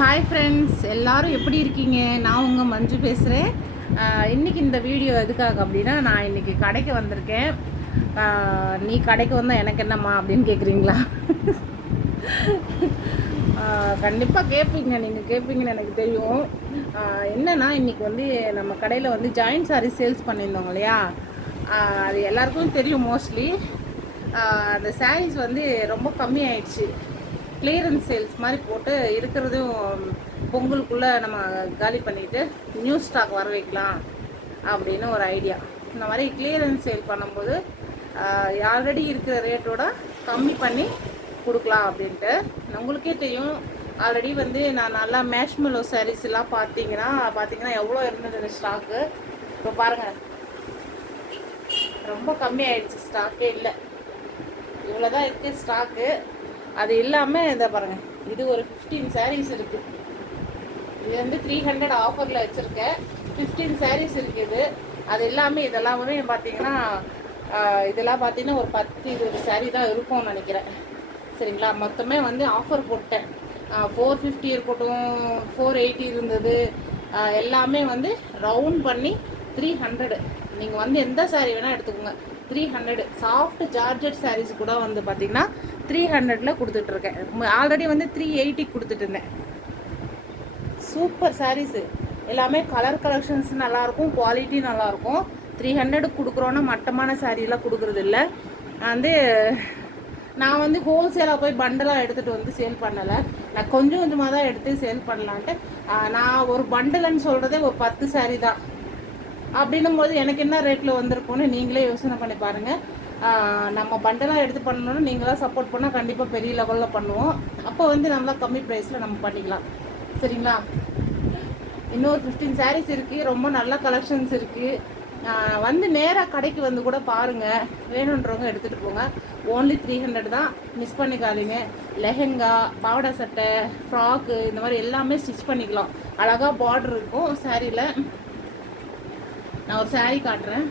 Hi friends, எல்லோரும் எப்படி இருக்கீங்க? நான் உங்கள் மஞ்சு பேசுகிறேன். இன்றைக்கி இந்த வீடியோ எதுக்காக அப்படின்னா, நான் இன்றைக்கி கடைக்கு வந்திருக்கேன். நீ கடைக்கு வந்தால் எனக்கு என்னம்மா அப்படின்னு கேட்குறீங்களா? கண்டிப்பாக கேட்பீங்க, நீங்கள் கேட்பீங்கன்னு எனக்கு தெரியும். என்னென்னா இன்றைக்கி வந்து நம்ம கடையில் வந்து ஜாயின்ட் சாரீ சேல்ஸ் பண்ணியிருந்தோங்க இல்லையா? அது எல்லாருக்கும் தெரியும் மோஸ்ட்லி. அந்த சாரீஸ் வந்து ரொம்ப கம்மி ஆயிடுச்சு. கிளியரன்ஸ் சேல்ஸ் மாதிரி போட்டு இருக்கிறதும் பொங்கலுக்குள்ளே நம்ம காலி பண்ணிவிட்டு நியூ ஸ்டாக் வர வைக்கலாம் அப்படின்னு ஒரு ஐடியா. இந்த மாதிரி கிளியரன்ஸ் சேல் பண்ணும்போது ஆல்ரெடி இருக்கிற ரேட்டோட கம்மி பண்ணி கொடுக்கலாம் அப்படின்ட்டு. உங்களுக்கே தெரியும், ஆல்ரெடி வந்து நான் நல்லா மேஷ்மெலோ சாரீஸ் எல்லாம் பார்த்தீங்கன்னா எவ்வளோ இருந்தது ஸ்டாக்கு. இப்போ பாருங்கள், ரொம்ப கம்மி ஆயிடுச்சு, ஸ்டாக்கே இல்லை. இவ்வளோ தான் இருக்குது ஸ்டாக்கு. அது இல்லாமல் இதை பாருங்கள், இது ஒரு 15 சாரீஸ் இருக்குது. இது வந்து 300 ஆஃபரில் வச்சுருக்கேன். 15 சாரீஸ் இருக்குது. அது எல்லாமே இதெல்லாமே பார்த்தீங்கன்னா ஒரு 10-20 சாரீ தான் இருக்கும்னு நினைக்கிறேன். சரிங்களா? மொத்தமே வந்து ஆஃபர் போட்டேன். 450 இருக்கட்டும், 480 இருந்தது, எல்லாமே வந்து ரவுண்ட் பண்ணி 300. நீங்கள் வந்து எந்த சாரீ வேணால் எடுத்துக்கோங்க. 300 சாஃப்ட் ஜார்ஜெட் சாரீஸ் கூட வந்து பார்த்தீங்கன்னா 300ல் கொடுத்துட்ருக்கேன். ஆல்ரெடி வந்து 380 கொடுத்துட்டு இருந்தேன். சூப்பர் சாரீஸு எல்லாமே கலர் கலெக்ஷன்ஸ் நல்லாயிருக்கும், குவாலிட்டி நல்லாயிருக்கும். 300 கொடுக்குறோன்னா மட்டமான சாரீலாம் கொடுக்குறது இல்லை. வந்து நான் வந்து ஹோல்சேலாக போய் பண்டலாக எடுத்துகிட்டு வந்து சேல் பண்ணலை. நான் கொஞ்சம் கொஞ்சமாக தான் எடுத்து சேல் பண்ணலான்ட்டு. நான் ஒரு பண்டலன்னு சொல்கிறதே ஒரு 10 சாரீ தான். அப்படின்னும் போது எனக்கு என்ன ரேட்டில் வந்திருக்கும்னு நீங்களே யோசனை பண்ணி பாருங்கள். நம்ம பண்டலாக எடுத்து பண்ணணும்னு நீங்களாம் சப்போர்ட் பண்ணால் கண்டிப்பாக பெரிய லெவலில் பண்ணுவோம். அப்போ வந்து நம்மளா கம்மி ப்ரைஸில் நம்ம பண்ணிக்கலாம். சரிங்களா? இன்னொரு 15 சாரீஸ் இருக்குது. ரொம்ப நல்ல கலெக்ஷன்ஸ் இருக்குது. வந்து நேராக கடைக்கு வந்து கூட பாருங்கள். வேணுன்றவங்க எடுத்துகிட்டு போங்க. ஓன்லி 300 தான், மிஸ் பண்ணிக்காதீங்க. லெஹெங்கா, பாவாடை சட்டை, ஃப்ராக்கு, இந்த மாதிரி எல்லாமே ஸ்டிச் பண்ணிக்கலாம். அழகாக பார்டர் இருக்கும் சாரியில். நான் ஒரு சாரீ காட்டுறேன்.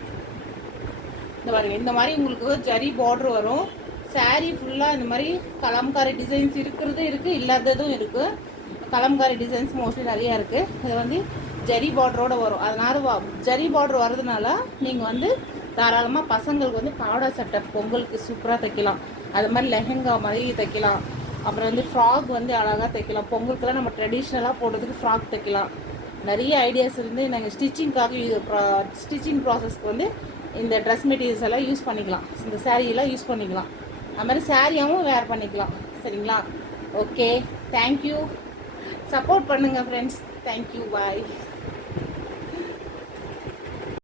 இந்த பாருங்க, இந்த மாதிரி உங்களுக்கு ஜரி பார்டர் வரும். சாரீ ஃபுல்லாக இந்த மாதிரி கலம்காரி டிசைன்ஸ் இருக்கிறது இருக்குது, இல்லாததும் இருக்குது. கலம்காரி டிசைன்ஸ் மோஸ்ட்லி நிறையா இருக்குது. இது வந்து ஜரி பார்டரோடு வரும். அதனால் ஜரி பார்டர் வர்றதுனால நீங்கள் வந்து தாராளமாக பசங்களுக்கு வந்து பாவாடை சட்டை பொங்கலுக்கு சூப்பராக தைக்கலாம். அது மாதிரி லெஹெங்கா மாதிரி தைக்கலாம். அப்புறம் வந்து ஃப்ராக் வந்து அழகாக தைக்கலாம். பொங்கலுக்கெல்லாம் நம்ம ட்ரெடிஷ்னலாக போடுறதுக்கு ஃப்ராக் தைக்கலாம். நிறைய ஐடியாஸ் இருந்து நாங்கள் ஸ்டிச்சிங் ப்ராசஸ்க்கு வந்து இந்த ட்ரெஸ் மெட்டீரியல்ஸ் எல்லாம் யூஸ் பண்ணிக்கலாம். இந்த சாரீயெல்லாம் யூஸ் பண்ணிக்கலாம். அது மாதிரி சாரியாகவும் வேர் பண்ணிக்கலாம். சரிங்களா? Okay, thank you. சப்போர்ட் பண்ணுங்கள் ஃப்ரெண்ட்ஸ். தேங்க்யூ, பாய்.